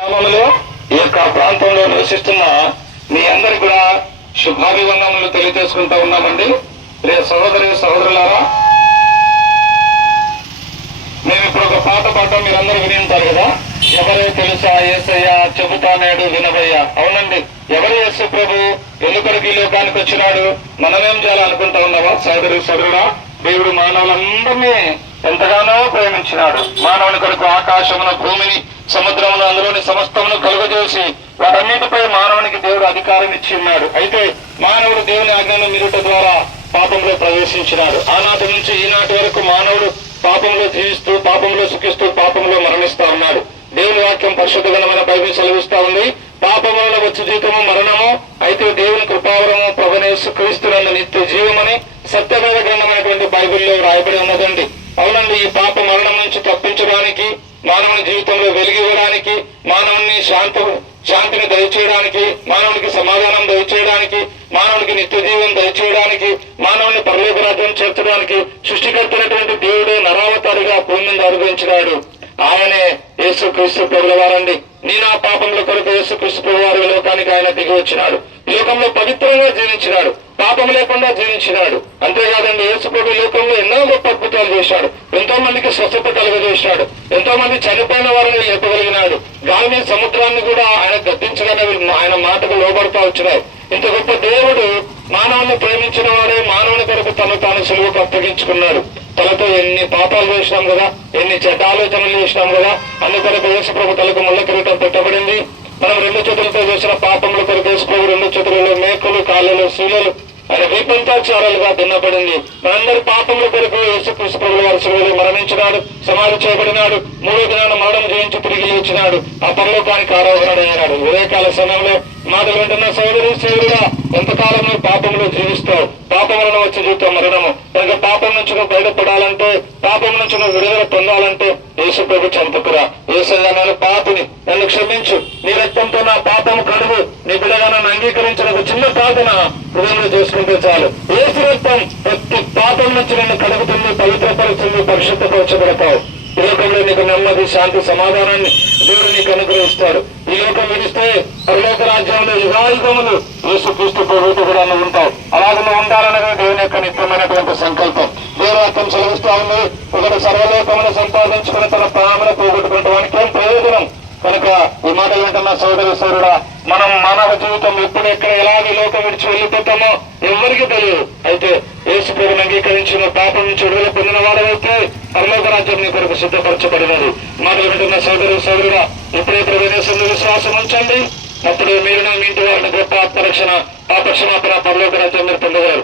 గ్రామంలో ఈ యొక్క ప్రాంతంలో నివసిస్తున్న మీ అందరికి కూడా శుభాభివందనలు తెలియజేసుకుంటూ ఉన్నామండి. సహోదరులారా, మేము ఇప్పుడు ఒక పాట పాడటం మీరందరూ విని ఉంటారు కదా. ఎవరే తెలుసా యేసయ్య చెబుతానేడు వినవయ్య. అవునండి, ఎవరు యేసు ప్రభు, ఎందుకొరకు ఈ లోకానికి వచ్చినాడు, మనమేం చేయాలనుకుంటా ఉన్నావా? సోదరుడా, దేవుడు మానవులందరినీ ఎంతగానో ప్రేమించినాడు. మానవుని కొరకు ఆకాశమును, భూమిని, సముద్రమును, అందులోని సమస్తమును కలుగజేసి వాటన్నిటిపై మానవునికి దేవుడు అధికారం ఇచ్చి ఉన్నాడు. అయితే మానవుడు దేవుని ఆజ్ఞను మీరుట ద్వారా పాపంలో ప్రవేశించినాడు. ఆనాటి నుంచి ఈనాటి వరకు మానవుడు పాపంలో జీవిస్తూ, పాపంలో సుఖిస్తూ, పాపంలో మరణిస్తా ఉన్నాడు. దేవుని వాక్యం పరిశుద్ధ గ్రంథమైన బైబిల్ సెలవిస్తా ఉంది, పాపం వలన వచ్చు జీవితము మరణము, అయితే దేవుని కృపావరము ప్రభువైన యేసు క్రీస్తునందు నిత్య జీవమని సత్యవేద గ్రంథమైనటువంటి బైబిల్లో రాయబడి ఉన్నదండి. అవునండి, ఈ పాప మరణం నుంచి తప్పించడానికి, మానవుని జీవితంలో వెలిగివ్వడానికి, మానవుని శాంతిని దయచేయడానికి, మానవునికి సమాధానం దయచేయడానికి, మానవునికి నిత్య జీవం దయచేయడానికి, మానవుని పరలోక రాజ్యం చేర్చడానికి సృష్టికర్తైనటువంటి దేవుడు నరావతారిగా భూమి మీద అనుభవించినాడు. ఆయనే యేసు క్రీస్తు ప్రభుల వారండి. నీ నా పాపంలో కొరకు యేసు క్రీస్తు ప్రభు వారి లోకానికి ఆయన దిగి వచ్చినాడు. ఈ లోకంలో పవిత్రంగా జీవించినాడు, పాపం లేకుండా జీవించినాడు. అంతేకాదండి, యేసు ప్రభు లోకంలో ఎన్నో గొప్ప అద్భుతాలు చేశాడు. ఎంతో మందికి స్వస్థత కలుగజేశాడు. ఎంతో మంది చనిపోయిన వారిని లేపగలిగినాడు. గాలిని, సముద్రాన్ని కూడా ఆయన గద్దించగానే ఆయన మాటకు లోబడుతూ వచ్చినాయి. ఇంత గొప్ప దేవుడు మానవుని ప్రేమించిన వాడే మానవుని కొరకు తాను సులువుకు అప్పగించుకున్నాడు. తలతో ఎన్ని పాపాలు చేసినాం కదా, ఎన్ని చెడ్డ ఆలోచనలు చేసినాం కదా. అందుకొరకు యేసు ప్రభు తలకు ముళ్ళ కిరీటం పెట్టబడింది. మనం రెండు చేతులతో చేసిన పాపముల కొరకు యేసు ప్రభు రెండు చేతులలో మేకలు, కాళ్ళలో శూలలు, ఆయన వీపంతాచారాలుగా దున్నపడింది. మనందరి పాపముల కొరకు యేసు క్రీస్తు ప్రభుల వారి శిలువలో మరణించినాడు, సమాధి చేయబడినాడు. మూడో దినాన మరణం జయించి తిరిగి లేచినాడు, ఆ పరలోకానికి ఆరోహణుడైనాడు. ఉదయకాల సమయంలో మాటలు వింటున్న సోదరుడా, ఎంతకాలం పాపంలో జీవిస్తావు? పాపం వలన వచ్చే జీవితం మరణము. కనుక పాపం నుంచి నువ్వు బయటపడాలంటే, పాపం నుంచి నువ్వు విడుదల పొందాలంటే యేసు ప్రభు చెంతకురా. యేసయ్యా, నేను పాపిని, నన్ను క్షమించు, నీ రక్తంతో నా పాపము కడుగు, నీ బిడ్డగా నన్ను అంగీకరించిన ఒక చిన్న ప్రార్థన హృదయంలో చేసుకుంటే చాలు. యేసు రక్తం ప్రతి పాపం నుంచి నిన్ను కడుగుతుంది, పవిత్రపరుస్తుంది, పరిశుద్ధపరచబడతావు. ఈ లోకంలో నీకు నెమ్మది, శాంతి, సమాధానాన్ని దేవుడు నీకు అనుగ్రహిస్తాడు. ఈ లోకం విడిస్తే పరలోక రాజ్యంలో యుగాయుగములు యేసు క్రీస్తు ప్రభువుతో కూడా నువ్వు ఉంటావు. అలాగే నువ్వు ఉండాలనేది దేవుని యొక్క నిత్యమైనటువంటి సంకల్పం. దేవుని వాక్యం సెలవిస్తా ఉంది, ఒకటి సర్వలోకమును సంపాదించుకుని తన ప్రాణమును పోగొట్టుకున్న వానికి ఏం ప్రయోజనం? కనుక ఈ మాట వింటున్న సోదరుడా, మనం మానవ జీవితం ఎప్పుడు ఎక్కడ ఎలాగే లోకం విడిచి వెళ్ళిపోతామో ఎవరికి తెలియదు. అయితే యేసు ప్రభువును అంగీకరించిన పాపం నుంచి విడుదల పొందిన వాడైతే పరలోక రాజ్యం నీ కొరకు సిద్ధపరచబడినది. మాటలు వింటున్న సోదరుడా, ఎప్పుడే ప్రభువు విశ్వాసం ఉంచండి, అప్పుడు మీరు మీ ఇంటి వారిని గొప్ప ఆత్మరక్షణ, పాపక్షమాపణ, పరలోక రాజ్యం మీరు పొందగలరు.